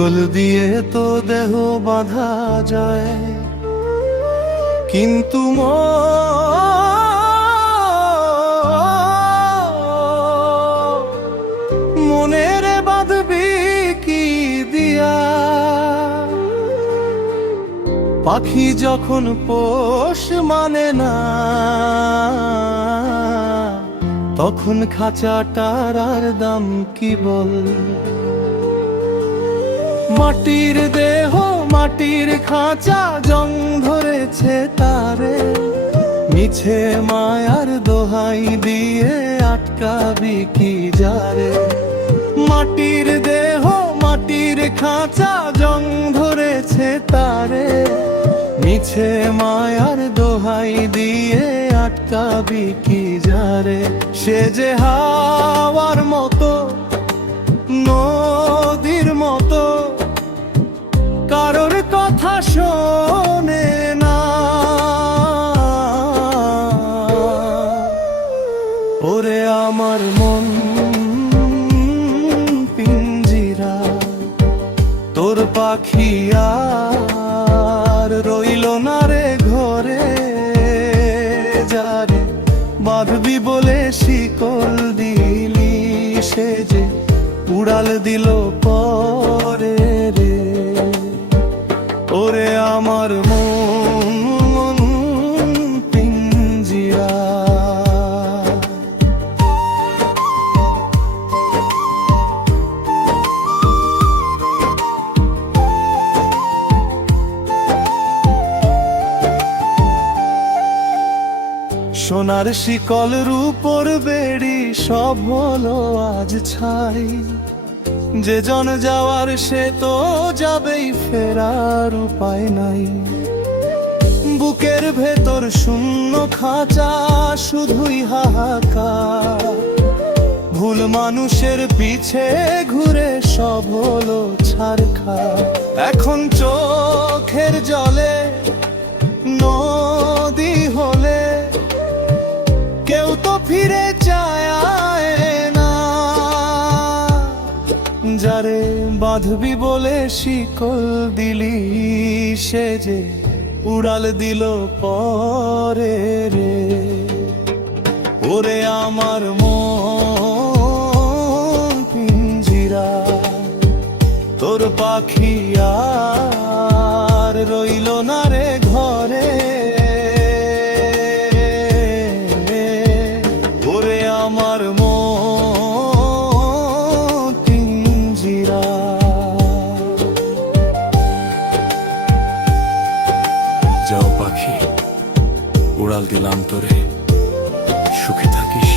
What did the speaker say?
শিকল দিয়ে তো দেহ বাঁধা যায়, কিন্তু মনের বাঁধবি কি দিয়া? পাখি যখন পোষ মানে না, তখন খাঁচাটার আর দাম কি বল? মাটির দেহ মাটির খাঁচা, জং ধরেছে তারে, মিছে মায়ার দোহাই দিয়ে আটকাবি কি যারে? মাটির দেহ মাটির খাঁচা, জং ধরেছে তারে, মিছে মায়ার দোহাই দিয়ে আটকাবি কি যারে? সে যে হাওয়ার মতো, নদীর মতো, কারোর কথা শোনে না। ওরে আমার মন পিঞ্জিরা, তোর পাখি আর রইল না রে ঘরে। যারে বাঁধবি বলে শিকল দিলি, সে যে উড়াল দিল পরে রে। ওরে আমার মন পিঞ্জিরা। সোনার শিকল রূপর বেড়ি সব হলো আজ ছাই। যে জন যাওয়ার সে তো যাবেই, ফেরার উপায় নাই। বুকের ভেতর শূন্য খাঁচা, শুধুই হাহাকার। ভুল মানুষের পিছে ঘুরে সব হলো ছারখার। এখন চোখের জলে নদী হলে কেউ তো ফিরে চায় না। যারে বাঁধবি বলে শিকল দিলি, সে যে উড়াল দিল পরে রে। ওরে আমার মন পিঞ্জিরা, তোর পাখি আর রইল না রে ঘরে। ওরে আমার মন পিঞ্জিরা। যাও পাখি, উড়াল দিলাম তোরে, সুখে থাকিস।